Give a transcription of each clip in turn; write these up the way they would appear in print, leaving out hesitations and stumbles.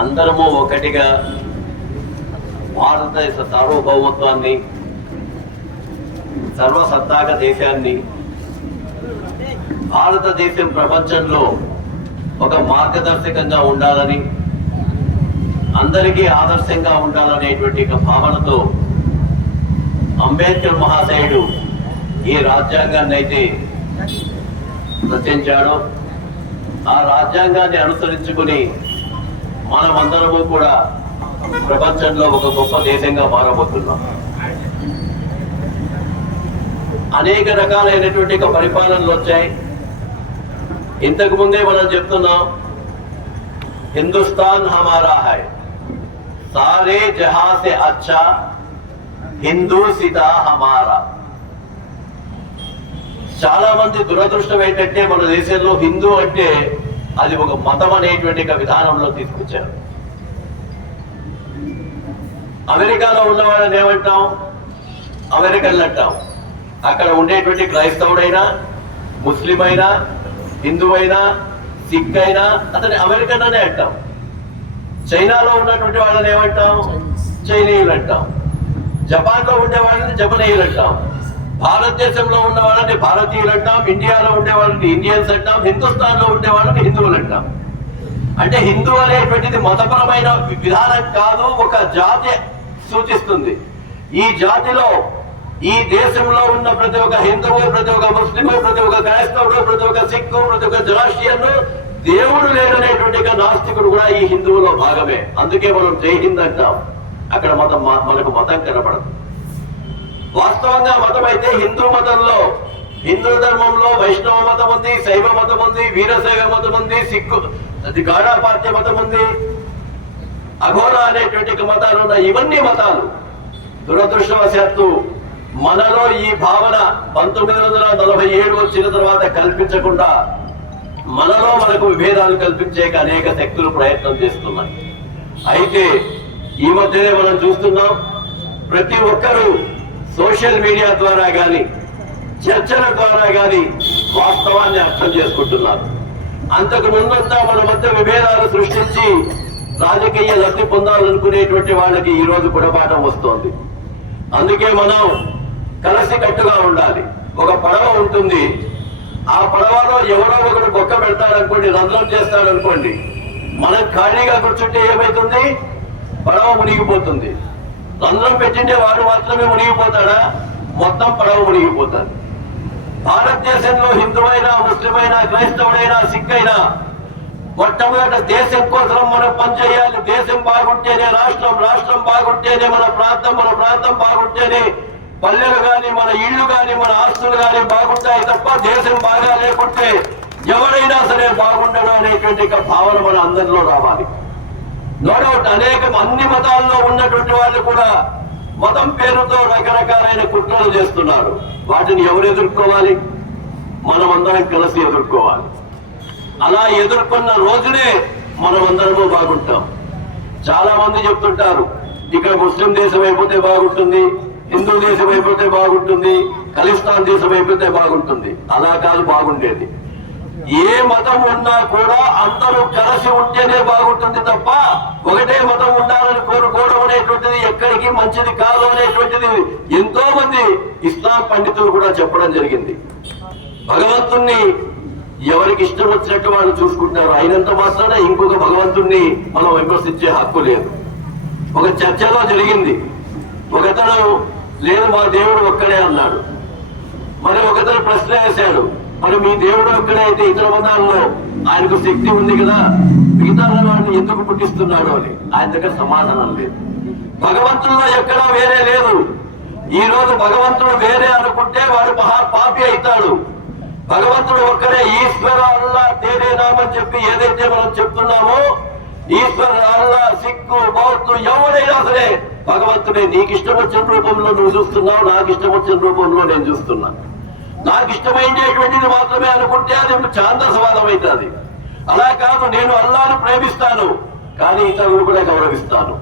అందరము ఒకటిగా భారతదేశ సార్వభౌమత్వాన్ని, సర్వసత్తాక దేశాన్ని, భారతదేశం ప్రపంచంలో ఒక మార్గదర్శకంగా ఉండాలని, అందరికీ ఆదర్శంగా ఉండాలనేటువంటి ఒక భావనతో అంబేద్కర్ మహాశయుడు ఈ రాజ్యాంగాన్ని అయితే రచించాడో ఆ రాజ్యాంగాన్ని అనుసరించుకుని మనమందరము కూడా ప్రపంచంలో ఒక గొప్ప దేశంగా మారబోతున్నాం. అనేక రకాలైనటువంటి పరిపాలనలు వచ్చాయి. ఇంతకు ముందే మనం చెప్తున్నాం, హిందుస్థాన్ హమారా హై, సారే జహా సే అచ్చా హిందూ సితా హమారా. చాలా మంది దురదృష్టం ఏంటంటే మన దేశంలో హిందూ అంటే అది ఒక మతం అనేటువంటి విధానంలో తీసుకొచ్చారు. అమెరికాలో ఉన్న వాళ్ళని ఏమంటాం? అమెరికన్లు అంటాం. అక్కడ ఉండేటువంటి క్రైస్తవుడైనా, ముస్లిం అయినా, హిందూ అయినా, సిక్ అయినా అతని అమెరికన్ అనే అంటాం. చైనాలో ఉన్నటువంటి వాళ్ళని ఏమంటాం? చైనీయులు అంటాం. జపాన్లో ఉండే వాళ్ళని జపనీయులు అంటాం. భారతదేశంలో ఉన్న వాళ్ళని భారతీయులు అంటాం. ఇండియాలో ఉండే వాళ్ళని ఇండియన్స్ అంటాం. హిందుస్థాన్ లో ఉండే వాళ్ళని హిందువులు అంటాం. అంటే హిందూ అనేటువంటిది మతపరమైన విధానం కాదు, ఒక జాతి సూచిస్తుంది. ఈ జాతిలో, ఈ దేశంలో ఉన్న ప్రతి ఒక్క హిందువు, ప్రతి ఒక్క ముస్లిం, ప్రతి ఒక్క క్రైస్తవుడు, ప్రతి ఒక్క సిక్కు, ప్రతి ఒక్క జరాషియన్, దేవుడు లేదనేటువంటి నాస్తికుడు కూడా ఈ హిందువులో భాగమే. అందుకే మనం జై హింద్ అంటాం. అక్కడ మనకు మతం కనపడదు. వాస్తవంగా మతం అయితే హిందూ మతంలో, హిందూ ధర్మంలో వైష్ణవ మతం ఉంది, శైవ మతం ఉంది, వీరశైవ మతం ఉంది, సిక్కు గాఢాపార్త్య మతం ఉంది, అఘోరా అనేటువంటి మతాలు ఉన్నాయి. ఇవన్నీ మతాలు. దురదృష్టవశాత్తు మనలో ఈ భావన 1947 వచ్చిన తర్వాత కల్పించకుండా మనలో మనకు విభేదాలు కల్పించే అనేక శక్తులు ప్రయత్నం చేస్తున్నాయి. అయితే ఈ మధ్యనే మనం చూస్తున్నాం, ప్రతి ఒక్కరూ సోషల్ మీడియా ద్వారా కానీ, చర్చల ద్వారా కానీ వాస్తవాన్ని అర్థం చేసుకుంటున్నారు. అంతకు ముందంతా మన మధ్య విభేదాలు సృష్టించి రాజకీయ లబ్ధి పొందాలనుకునేటువంటి వాళ్ళకి ఈ రోజు గుణపాఠం వస్తోంది. అందుకే మనం కలిసికట్టుగా ఉండాలి. ఒక పడవ ఉంటుంది, ఆ పడవలో ఎవరో ఒకరు బొక్క పెడతాడనుకోండి, రంధ్రం చేస్తాడనుకోండి, మనం ఖాళీగా కూర్చుంటే ఏమైతుంది? పడవ మునిగిపోతుంది. రంధ్రం పెట్టిండే వాడు మాత్రమే మునిగిపోతాడా? మొత్తం పడవ మునిగిపోతాడు. భారతదేశంలో హిందువైనా, ముస్లిమైనా, క్రైస్తవుడైనా, సిక్ అయినా మొట్టమొదట దేశం కోసం మనం పనిచేయాలి. దేశం బాగుంటేనే రాష్ట్రం, రాష్ట్రం బాగుంటేనే మన ప్రాంతం, మన ప్రాంతం బాగుంటేనే పల్లెలు కానీ, మన ఇళ్లు కానీ, మన ఆస్తులు కానీ బాగుంటాయి తప్ప దేశం బాగా లేకుంటే ఎవరైనా సరే బాగుండడం అనేటువంటి భావన మన అందరిలో రావాలి. నో డౌట్ అన్ని మతాల్లో ఉన్నటువంటి వాళ్ళు కూడా మతం పేరుతో రకరకాలైన కుట్రలు చేస్తున్నారు. వాటిని ఎవరు ఎదుర్కోవాలి? మనమందరం కలిసి ఎదుర్కోవాలి. అలా ఎదుర్కొన్న రోజునే మనమందరము బాగుంటాం. చాలా మంది చెప్తుంటారు, ఇక్కడ ముస్లిం దేశం అయిపోతే బాగుంటుంది, హిందూ దేశం అయిపోతే బాగుంటుంది, ఖలిస్తాన్ దేశం అయిపోతే బాగుంటుంది. అలా కాదు బాగుండేది. ఏ మతం ఉన్నా కూడా అందరూ కలిసి ఉంటేనే బాగుంటుంది తప్ప ఒకటే మతం ఉండాలని కోరుకోవడం అనేటువంటిది ఎక్కడికి మంచిది కాదు అనేటువంటిది ఎంతో మంది ఇస్లాం పండితులు కూడా చెప్పడం జరిగింది. భగవంతుణ్ణి ఎవరికి ఇష్టం వచ్చినట్టు వాళ్ళు చూసుకుంటారు. అయినంత మాత్రాన ఇంకొక భగవంతుణ్ణి మనం విమర్శించే హక్కు లేదు. ఒక చర్చలో జరిగింది, ఒకతను లేదు మా దేవుడు ఒక్కడే అన్నాడు. మరి ఒకతను ప్రశ్న వేశాడు, మరి మీ దేవుడు ఒక్కడే అయితే ఇతర మతాల్లో ఆయనకు శక్తి ఉంది కదా, మిగతా వాడిని ఎందుకు పుట్టిస్తున్నాడు అని. ఆయన దగ్గర సమాధానం లేదు. భగవంతుల్లో ఎక్కడా వేరే లేదు. ఈ రోజు భగవంతుడు వేరే అనుకుంటే వాడు మహాపాపి అవుతాడు. భగవంతుడు ఒక్కడే, ఈశ్వర అల్లా తేనే నామని చెప్పి ఏదైతే మనం చెప్తున్నామో, ఈశ్వర అల్లా, సిక్కు, బౌద్ధు ఎవరైనా సరే భగవంతుడే. నీకు ఇష్టం వచ్చిన రూపంలో నువ్వు చూస్తున్నావు, నాకు ఇష్టం వచ్చిన రూపంలో నేను చూస్తున్నా. నాకు ఇష్టమైనటువంటిది మాత్రమే అనుకుంటే అది ఛాందసవాదం అవుతుంది. అలా కాదు, నేను అల్లాను ప్రేమిస్తాను కానీ ఇతరులు కూడా గౌరవిస్తాను.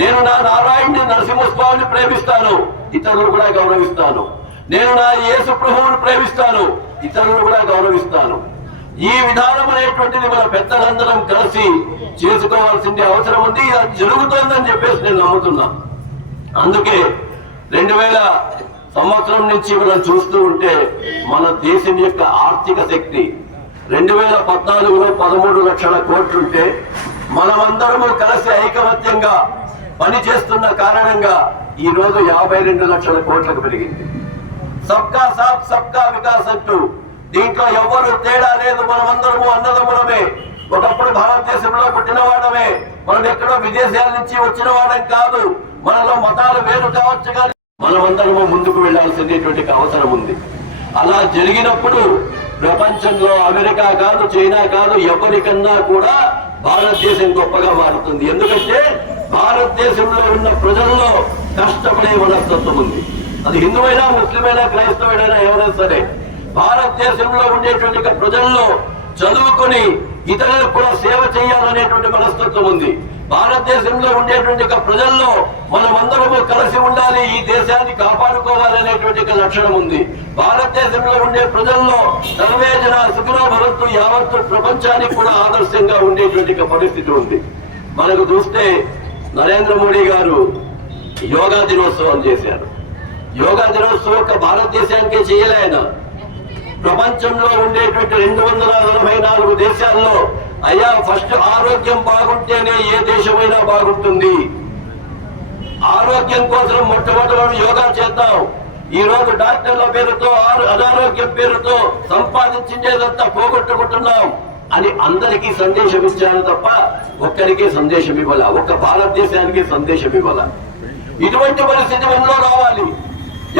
నేను నా నారాయణుని నరసింహస్వామిని ప్రేమిస్తాను, ఇతరులు కూడా గౌరవిస్తాను. నేను నా యేసు ప్రభువుని ప్రేమిస్తాను, ఇతరులు కూడా గౌరవిస్తాను. ఈ విధానం అనేటువంటిది మన పెద్దలందరం కలిసి చేసుకోవాల్సిన అవసరం ఉంది. అది జరుగుతోందని చెప్పేసి నేను నమ్ముతున్నా. అందుకే 2000 సంవత్సరం నుంచి మనం చూస్తూ ఉంటే మన దేశం యొక్క ఆర్థిక శక్తి 2014లో 13 లక్షల కోట్లుంటే మనమందరము కలిసి ఐకమత్యంగా పనిచేస్తున్న కారణంగా ఈ రోజు 52 లక్షల కోట్లకు పెరిగింది. సబ్కా సాత్ సబ్కా వికాస్ అంటూ దీంట్లో ఎవ్వరు తేడా లేదు. మనమందరము అన్నదమ్ములమే. ఒకప్పుడు భారతదేశంలో పుట్టిన వాడమే. మనం ఎక్కడో విదేశాల నుంచి వచ్చిన వాడం కాదు. మనలో మతాలు వేరు కావచ్చు, కానీ మనమందరము ముందుకు వెళ్లాల్సినటువంటి అవసరం ఉంది. అలా జరిగినప్పుడు ప్రపంచంలో అమెరికా కాదు, చైనా కాదు, ఎవరికన్నా కూడా భారతదేశం గొప్పగా మారుతుంది. ఎందుకంటే భారతదేశంలో ఉన్న ప్రజల్లో కష్టపడే మనస్తత్వం ఉంది. అది హిందువైనా, ముస్లిమైనా, క్రైస్తవుడైనా ఎవరైనా సరే భారతదేశంలో ఉండేటువంటి ప్రజల్లో చదువుకొని ఇతరులకు కూడా సేవ చేయాలనేటువంటి మనస్తత్వం ఉంది. భారతదేశంలో ఉండేటువంటి ప్రజల్లో మనమందరము కలిసి ఉండాలి, ఈ దేశాన్ని కాపాడుకోవాలనేటువంటి లక్షణం ఉంది. భారతదేశంలో ఉండే ప్రజల్లో సర్వే జన సుఖినో భవంతు యావత్తు ప్రపంచానికి కూడా ఆదర్శంగా ఉండేటువంటి పరిస్థితి ఉంది. మనకు చూస్తే నరేంద్ర మోడీ గారు యోగా దినోత్సవం చేశారు. యోగా దినోత్సవం ఒక భారతదేశానికే చేయలే ఆయన. ప్రపంచంలో ఉండేటువంటి 244 దేశాల్లో అయ్యా ఫస్ట్ ఆరోగ్యం బాగుంటేనే ఏ దేశమైనా బాగుంటుంది. ఆరోగ్యం కోసం మొట్టమొదటి యోగా చేద్దాం. ఈ రోజు డాక్టర్ల పేరుతో అనారోగ్యం పేరుతో సంపాదించేదంతా పోగొట్టుకుంటున్నాం అని అందరికీ సందేశం ఇచ్చారు తప్ప ఒక్కరికే సందేశం ఇవ్వాల, ఒక్క భారతదేశానికి సందేశం ఇవ్వాల. ఇటువంటి పరిస్థితి మనలో రావాలి.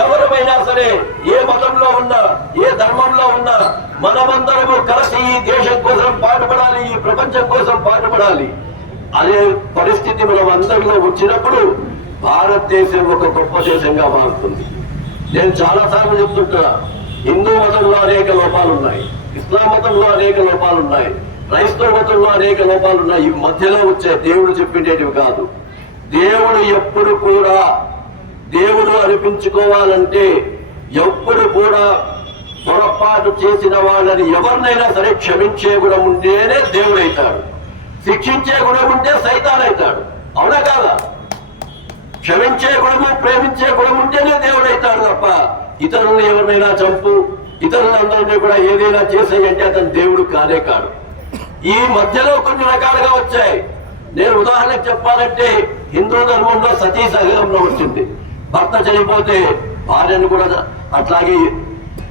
ఎవరైనా సరే, ఏ మతంలో ఉన్నా, ఏ ధర్మంలో ఉన్నా, మనమందరము కలిసి ఈ దేశం కోసం పాటుపడాలి, ఈ ప్రపంచం కోసం పాటుపడాలి. అదే పరిస్థితి మనం అందరిలో వచ్చినప్పుడు భారతదేశం ఒక గొప్ప దేశంగా మారుతుంది. నేను చాలా సార్లు చెప్తుంటున్నా, హిందూ మతంలో అనేక లోపాలు ఉన్నాయి, ఇస్లాం మతంలో అనేక లోపాలు ఉన్నాయి, క్రైస్తవ మతంలో అనేక లోపాలు ఉన్నాయి. ఈ మధ్యలో వచ్చే దేవుడు చెప్పిండేటివి కాదు. దేవుడు ఎప్పుడు కూడా దేవుడు అనిపించుకోవాలంటే ఎప్పుడు కూడా పొరపాటు చేసిన వాళ్ళని ఎవరినైనా సరే క్షమించే గుణం ఉంటేనే దేవుడైతాడు. శిక్షించే గుణం ఉంటే సైతానైతాడు. అవునా కాదా? క్షమించే గుణము, ప్రేమించే గుణం ఉంటేనే దేవుడైతాడు తప్ప ఇతరులను ఎవరినైనా చంపు, ఇతరులందరినీ కూడా ఏదైనా చేసేయంటే అతను దేవుడు కానే కాడు. ఈ మధ్యలో కొన్ని రకాలుగా వచ్చాయి. నేను ఉదాహరణకు చెప్పాలంటే హిందూ ధర్మంలో సతీ సహగమనం వచ్చింది. భర్త చనిపోతే భార్యను కూడా అట్లాగే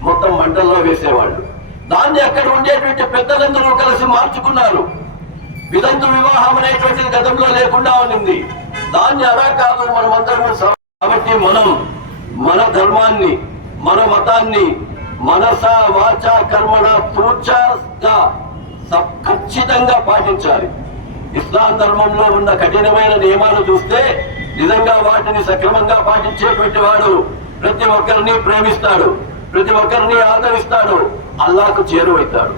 మొత్తం మంటల్లో వేసేవాళ్ళు. దాన్ని అక్కడ ఉండేటువంటి పెద్దలందరూ కలిసి మార్చుకున్నారు. వితంతు వివాహం అనేటువంటిది గతంలో లేకుండా ఉంది. దాన్ని అలా కాదు, మనమందరం. కాబట్టి మనం మన ధర్మాన్ని, మన మతాన్ని మనస వాచ కర్మణ తూచగా ఖచ్చితంగా పాటించాలి. ఇస్లాం ధర్మంలో ఉన్న కఠినమైన నియమాలు చూస్తే నిజంగా వాటిని సక్రమంగా పాటించేటువంటి వాడు ప్రతి ఒక్కరిని ప్రేమిస్తాడు, ప్రతి ఒక్కరిని ఆదరిస్తాడు, అల్లాహకు చేరువైతాడు.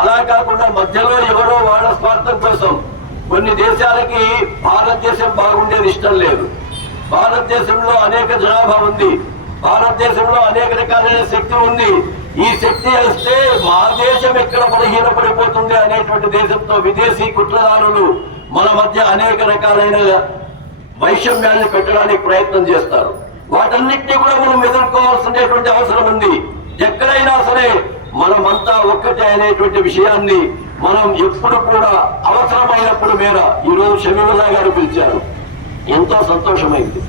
అలా కాకుండా మధ్యలో ఎవరో వాళ్ళ స్వార్థం కోసం కొన్ని దేశాలకి భారతదేశం బాగుండేది ఇష్టం లేదు. భారతదేశంలో అనేక జనాభా ఉంది, భారతదేశంలో అనేక రకాలైన శక్తి ఉంది. ఈ శక్తి వస్తే మా దేశం ఎక్కడ బలహీనపడిపోతుంది అనేటువంటి దేశంతో విదేశీ కుట్రదారులు మన మధ్య అనేక రకాలైన వైషమ్యాన్ని పెట్టడానికి ప్రయత్నం చేస్తారు. వాటన్నిటినీ కూడా మనం ఎదుర్కోవాల్సినటువంటి అవసరం ఉంది. ఎక్కడైనా సరే మనమంతా ఒక్కటే అనేటువంటి విషయాన్ని మనం ఎప్పుడు కూడా అవసరమైనప్పుడు మేర ఈరోజు షమీవుల్లా గారు పిలిచారు, ఎంతో సంతోషమైంది.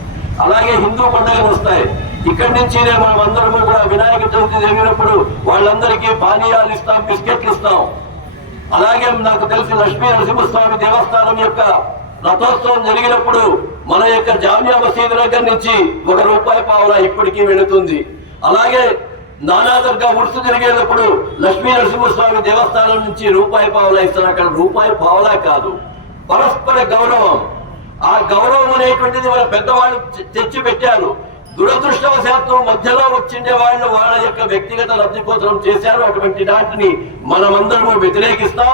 అలాగే హిందూ పండుగలు వస్తాయి. ఇక్కడి నుంచినే మనం అందరము కూడా వినాయక చవితి జరిగినప్పుడు వాళ్ళందరికీ పానీయాలు ఇస్తాం, బిస్కెట్లు ఇస్తాం. అలాగే నాకు తెలిసి లక్ష్మీ నరసింహస్వామి దేవస్థానం యొక్క రథోత్సవం జరిగినప్పుడు మన యొక్క జామియా మసీదు దగ్గర నుంచి ₹1 ఇప్పటికీ వెళుతుంది. అలాగే నానాదర్గా ఉర్సు జరిగేటప్పుడు లక్ష్మీ నరసింహస్వామి దేవస్థానం నుంచి ₹1 ఇస్తారు. అక్కడ ₹1 కాదు, పరస్పర గౌరవం. ఆ గౌరవం అనేటువంటిది మన పెద్దవాళ్ళు తెచ్చి పెట్టారు. దురదృష్టవశాత్తు మధ్యలో వచ్చిండే వాళ్ళు వాళ్ళ యొక్క వ్యక్తిగత లబ్ధి కోసం చేశారు. అటువంటి దాటిని మనమందరము వ్యతిరేకిస్తాం.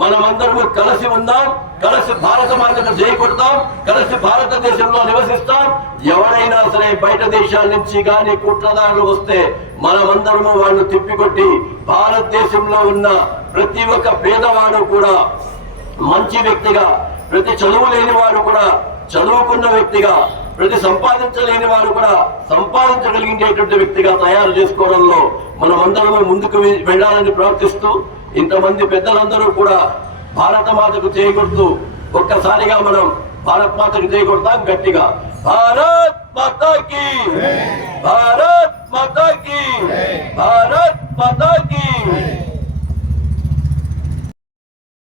మనమందరము కలిసి ఉందాం, కలిసి భారత మాతకు జై కొడతాం, కలిసి భారతదేశంలో నివసిస్తాం. ఎవరైనా సరే బయట దేశాల నుంచి కానీ కుట్రదారులు వస్తే మనమందరము వాళ్ళు తిప్పికొట్టి భారతదేశంలో ఉన్న ప్రతి ఒక్క పేదవాడు కూడా మంచి వ్యక్తిగా, ప్రతి చదువు లేని వారు కూడా చదువుకున్న వ్యక్తిగా, ప్రతి సంపాదించలేని వారు కూడా సంపాదించగలిగేటువంటి వ్యక్తిగా తయారు చేసుకోవడంలో మనమందరము ముందుకు వెళ్ళాలని ప్రార్థిస్తూ, ఇంతమంది పెద్దలందరూ కూడా భారత మాతకు చేయగొడుతూ ఒక్కసారిగా మనం భారత్ మాతకు చేయగొడతాం గట్టిగా. భారత్ మాతాకి, భారత్ మాతాకి, భారత్ మాతాకి.